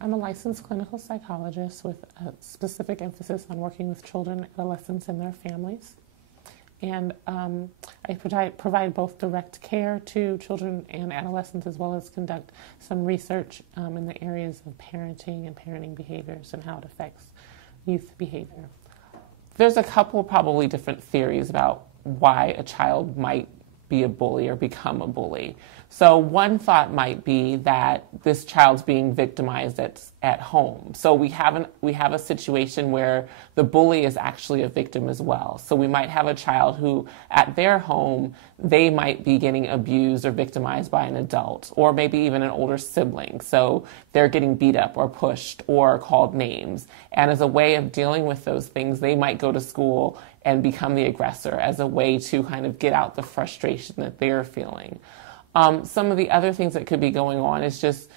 I'm a licensed clinical psychologist with a specific emphasis on working with children, adolescents, and their families. And I provide both direct care to children and adolescents, as well as conduct some research in the areas of parenting and parenting behaviors and how it affects youth behavior. There's a couple probably different theories about why a child might be a bully or become a bully. So one thought might be that this child's being victimized at home. So we have a situation where the bully is actually a victim as well. So we might have a child who at their home, they might be getting abused or victimized by an adult, or maybe even an older sibling. So they're getting beat up or pushed or called names. And as a way of dealing with those things, they might go to school and become the aggressor as a way to kind of get out the frustration that they're feeling. Some of the other things that could be going on is just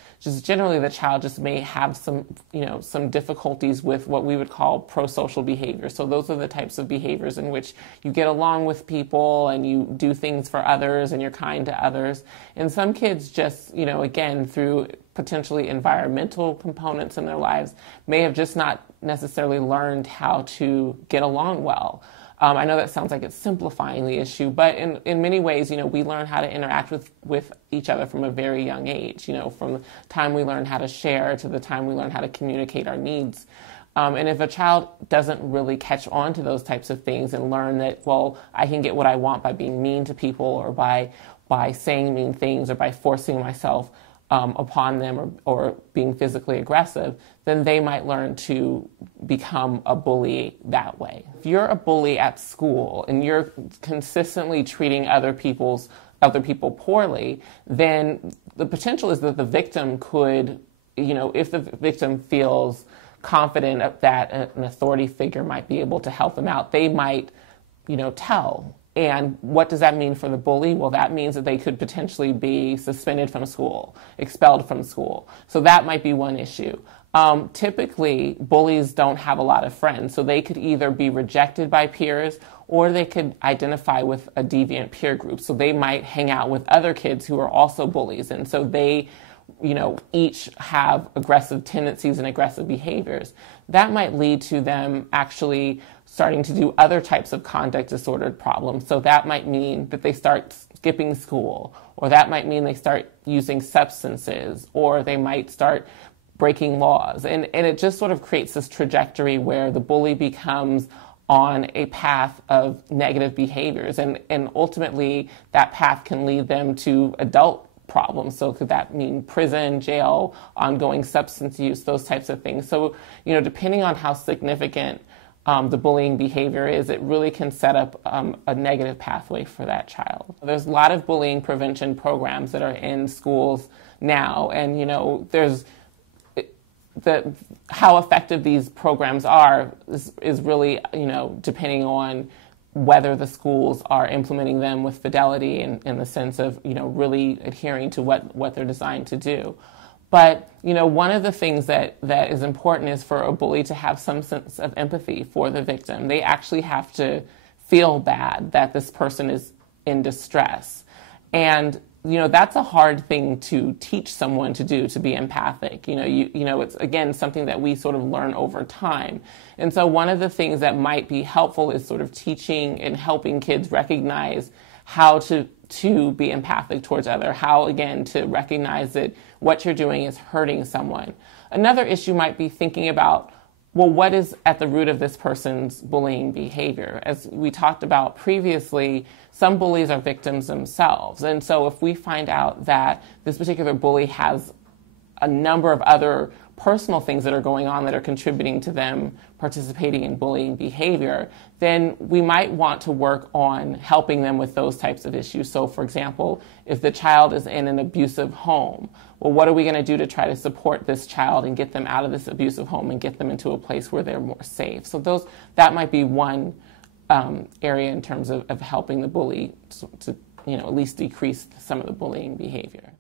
generally the child just may have some difficulties with what we would call pro-social behavior. So those are the types of behaviors in which you get along with people and you do things for others and you're kind to others. And some kids just, again, through potentially environmental components in their lives, may have just not necessarily learned how to get along well. I know that sounds like it's simplifying the issue, but in many ways, we learn how to interact with each other from a very young age, from the time we learn how to share to the time we learn how to communicate our needs. And if a child doesn't really catch on to those types of things and learn that, well, I can get what I want by being mean to people or by saying mean things or by forcing myself upon them or being physically aggressive, then they might learn to become a bully that way. If you're a bully at school and you're consistently treating other people poorly, then the potential is that the victim could, if the victim feels confident that an authority figure might be able to help them out, they might, tell. And what does that mean for the bully? Well, that means that they could potentially be suspended from school, expelled from school. So that might be one issue. Typically, bullies don't have a lot of friends, so they could either be rejected by peers or they could identify with a deviant peer group. So they might hang out with other kids who are also bullies, and so they each have aggressive tendencies and aggressive behaviors. That might lead to them actually starting to do other types of conduct disordered problems. So that might mean that they start skipping school, or that might mean they start using substances, or they might start breaking laws. And it just sort of creates this trajectory where the bully becomes on a path of negative behaviors. And ultimately, that path can lead them to adult problems. So could that mean prison, jail, ongoing substance use, those types of things. So, depending on how significant the bullying behavior is, it really can set up a negative pathway for that child. There's a lot of bullying prevention programs that are in schools now, and there's how effective these programs are is really depending on whether the schools are implementing them with fidelity in the sense of really adhering to what they're designed to do. But, one of the things that is important is for a bully to have some sense of empathy for the victim. They actually have to feel bad that this person is in distress. And, that's a hard thing to teach someone to do, to be empathic. It's, again, something that we sort of learn over time. And so one of the things that might be helpful is sort of teaching and helping kids recognize how to be empathic towards others, how, again, to recognize that what you're doing is hurting someone. Another issue might be thinking about, well, what is at the root of this person's bullying behavior? As we talked about previously, some bullies are victims themselves. And so if we find out that this particular bully has a number of other personal things that are going on that are contributing to them participating in bullying behavior, then we might want to work on helping them with those types of issues. So, for example, if the child is in an abusive home, well, what are we going to do to try to support this child and get them out of this abusive home and get them into a place where they're more safe? So that might be one area in terms of helping the bully to at least decrease some of the bullying behavior.